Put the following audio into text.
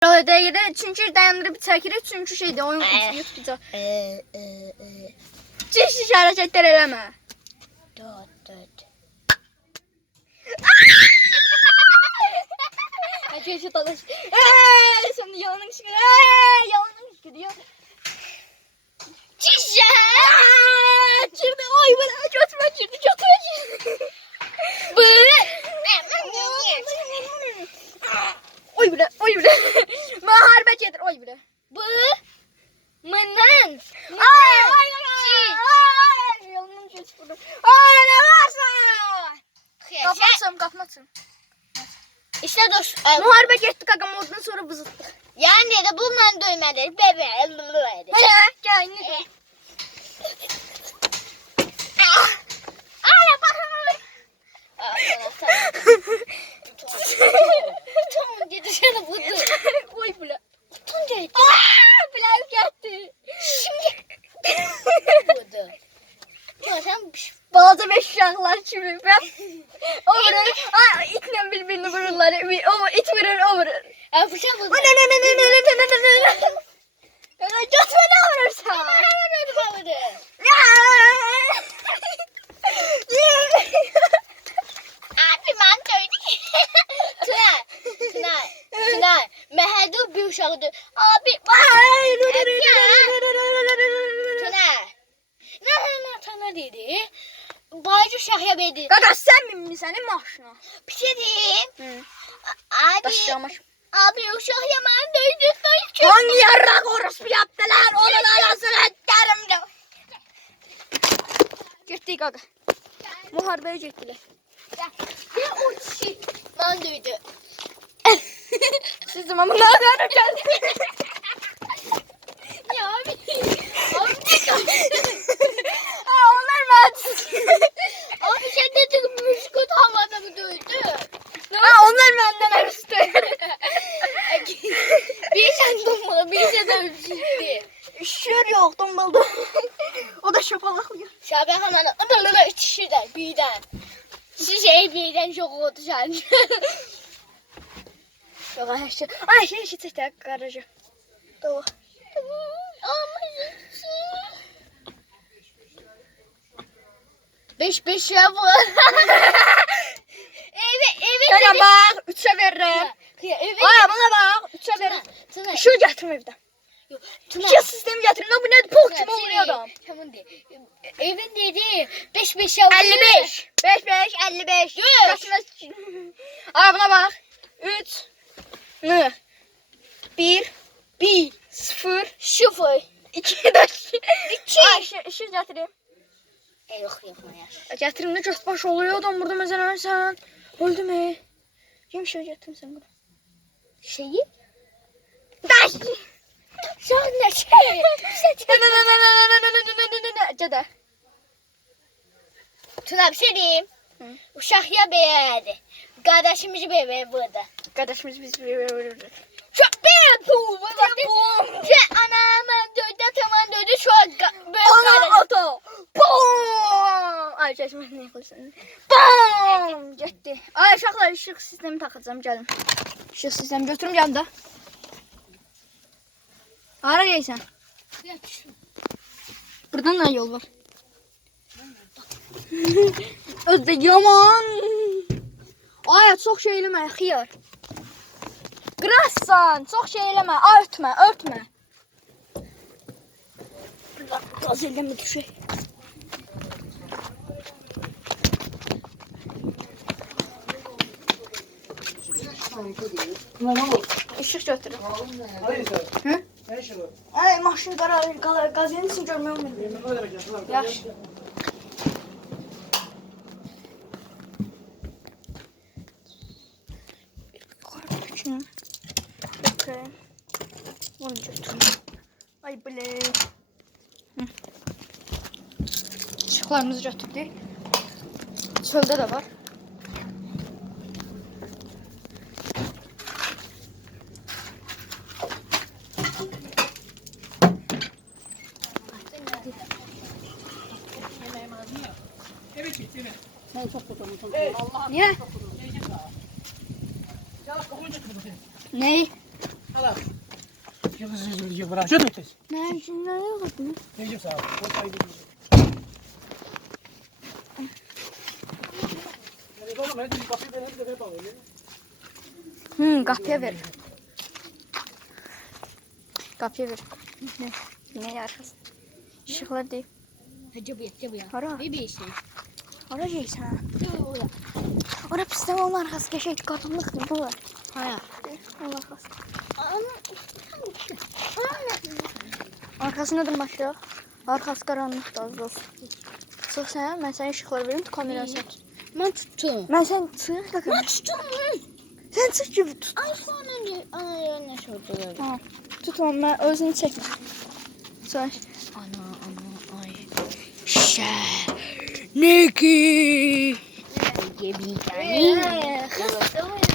Dəqiqədə çünki dayandırıb çəkirik, çünki şeydir, oyun YouTube'da. Çeşitli hərəkətlər eləmə. Çeşitli dalaş. Şimdi yalanın çıkıyor. Yalanın çıkıyor. Çişe. Çirdi. Oy bana götürme çirdi. Götürme çirdi. Böyle. Oy bile. Oy bile. Ben harbe getir. Oy bile. Bu. Mınan. Ay. Ay. Yalanın çıkıyor. Ay ne varsa. Kapatım kapatım. İşte dur. Muharebe geçtik agam ondan sonra bızıttık. Yani de bundan duymadı. Bebe. Hele gel ne? Ara bakalım. Tamam dedi sana budu. Oy bile. Tun dedi. Pilav geldi. Şimdi budu. Ya sen Bazı beşşaklar şimdi ben. O vurur. İtle birbirini vururlar. O it vurur, o vurur. ya bıçak budu. Götme ne vurursa. Abi ben söyledim. Tuna. Mehdu bir uşaktı. Abi. Tuna dedi. Baycı şahya bedi. Kaka sen mi senin maaşına? Bir şey diyeyim. Abi. Başlamış. Abi uşak yaman döydü. Hangi yarrak orospu yaptılar? Onun anasını etlerim de. Gitti kaka. Muharebeye gittiler. Ya o çiçek. Ben döydü. Sizin ama ne kadar geldi? Ya abi. Onlar mühendis. Abi sen de tıkıp müzikot havada mı döydü? Onlar benden arası. Bir sen dumbalı bir sen de öpüştü. Üşüyor yok dumbaldı. O da şapalaklıyor. Şabe hemen ıdırlıla içişirler birden. Şişeyi birden çok oldu sen. Yok ayşe. Ayşe işi çekti garajı. Doğru. Beş ya bu. Evet. Kana bak 3'e veririm. Evet. Ay bana bak 3'e veririm. Tuna. Şu getirme evden. Tuna. İki sistemi getirin. Bu ne pok gibi oluyor adam. Tamam de. Evin dedi. 5 ya. 55. 55. Dur. Kaçına? Ay buna bak. 3. N. 1. 0. 2. 4. 2. Ay şu getireyim. Yok ya. Getirim ne çok baş oluyor adam burada mesela sen. Öldü mü? Yem şey getirim sen bunu. Şeyi? Daş. Sen ne şey? Cede. Tuna bir şey diyeyim. Uşak ya beğendi. Kardeşimizi beğendi burada. Kardeşimiz biz bir. Çok beğendi. Anam döydü tamam döydü şu an böyle Ana ata. Bom. Ay çeşme ne yapıyorsun? Bom. Gitti. Ay uşaklar ışık sistemi takacağım gelin. Işık sistemi götürüm yanında. Ara gelsen. Buradan da yol var. Özde yaman. Ay çok şey eleme xiyar. Qırarsan, çox şey eləmə, örtmə. Gaz eləmə düşək. İşıq götürün. Hı? Ay maşın gaz yerin için görmək olmuyor. Yaxşı. Okay. Onu götürün. Ay bile. Işıklarımızı götürdük. Çölde de var. Niye? Ney? Ala. Yıldız bırak. Şöyle tez. Ne için ne yaptın? Ne diyeyim sana? O saydı. Yani oğlum hadi kapıyı ben hep de yapalım. Kapıya ver. Kapıya ver. Ne arkası? Işıklar değil. Acaba. Hara. Bir şey. Ora geysən ha. Ora pisdən onun arxası qəşəng qaranlıqdır bu. Haya. Onun arxası. Arxasına dırmaşdıq. Arxası qaranlıqdır az olsun. Çıx sən, mən sənə işıqlar verim, kameranı çək. Ben tuttum. Mən sən çıx da kamera. Tuttum. Sən çıx gibi tut. Ay sonra ay ne şurada. Ha. Tut onu, mən özünü çəkmə. Sən. Ana ay. Şer. Ne ki? Xəstə